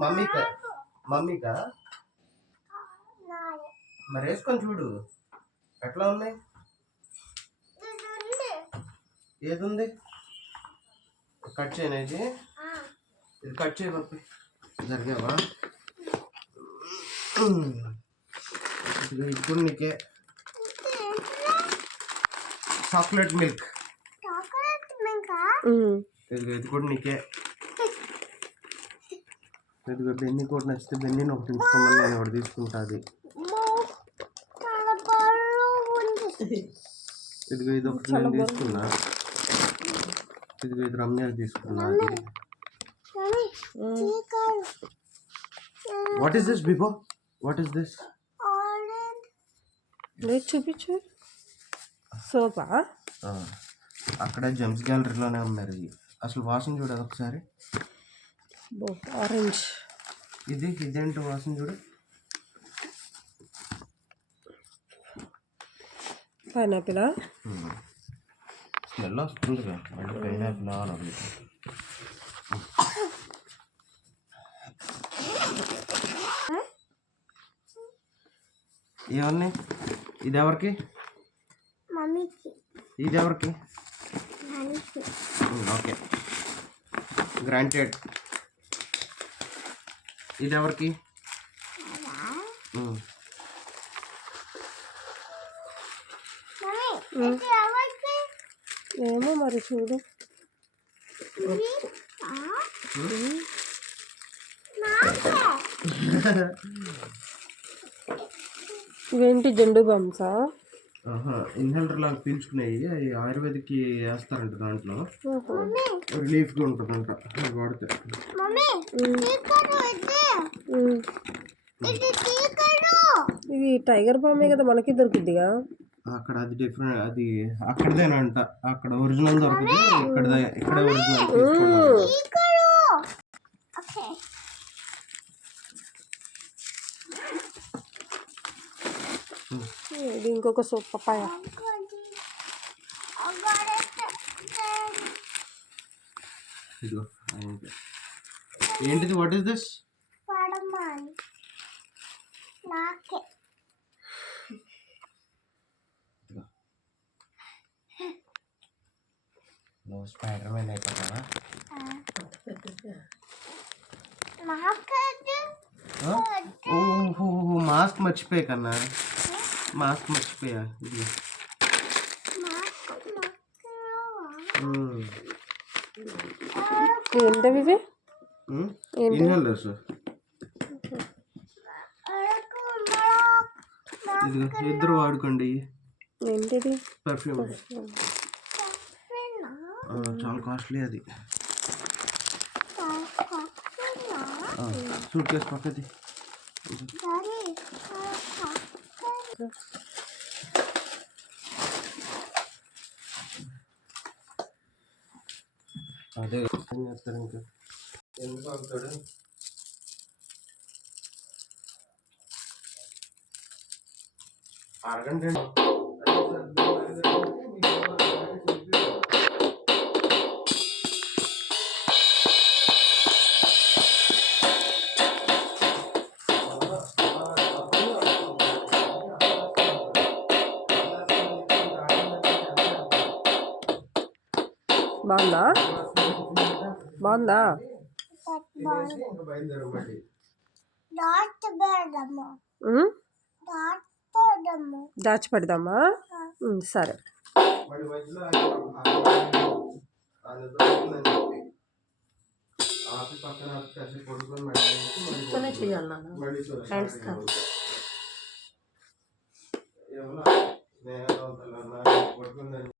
మమ్మీకా మమ్మీకా మరి వేసుకొని చూడు ఎట్లా ఉన్నాయి. ఏది ఉంది కట్ చేయను ఇది కట్ చేయ పప్పి జరిగావా. ఇది కూడా నీకే చాక్లెట్ మిల్క్. ఇది కూడా నీకే. ఇదిగో బెన్నీ కూడా నచ్చితే బెన్నీని ఒకటి తీసుకోమని నేను ఒకటి తీసుకుంటుంది. ఇదిగో ఇది ఒకటి నేను తీసుకున్నా. ఇదిగో ఇది రమ్యాకి తీసుకున్నా. వాట్ ఈస్ దిస్ బిబో? What is this? చూపించు. సోపా అక్కడ జెమ్స్ గ్యాలరీలోనే ఉన్నారు. అసలు వాసన చూడదు ఒకసారి. ఆరెంజ్. ఇదేంటి వాసన చూడు. పైనాపిల్ స్మెల్ వస్తుందిగా. మళ్ళీ పైనాపిల్ అని ఏమన్నా. ఇది ఎవరికి? ఇది ఎవరికి? Okay granted. ఇది ఎవరికి? ఏమో మరి చూడు. ఇవేంటి జెండు బామ్సా? ఇన్హేలర్ లాగా పీల్చుకునేవి. అవి ఆయుర్వేదిక్కి వేస్తారంట. దాంట్లో రిలీఫ్గా ఉంటుందంట వాడితే. ఇది టైగర్ బామే కదా, మనకి దొరికిద్దిగా. అక్కడ అది డిఫరెంట్. అది అక్కడదేనంట. అక్కడ ఒరిజినల్ దొరుకుతుంది. ఇక్కడ ఒరిజినల్. ఇది ఇంకొక సోప్ పపాయ. ఏంటిది? What is this? నువ్వు స్పైడర్ మ్యాన్ అయిపోతావా? ఓహో మాస్క్ మర్చిపోయా కన్నా. మాస్క్ మర్చిపోయా. ఇది ఏంటవి? ఇన్హేలర్స్. ఇద్దరు వాడుకోండి. ఏంటిది? పర్ఫ్యూమ్. చాలా కాస్ట్లీ అది. సూట్ కేసు పక్కది. అదే చేస్తారు. ఇంకా ఎందుకు అవుతాడు? అరగంట బాగుందా? బాగుందా? దాచి పెడదామా? సరే. చేయాలి.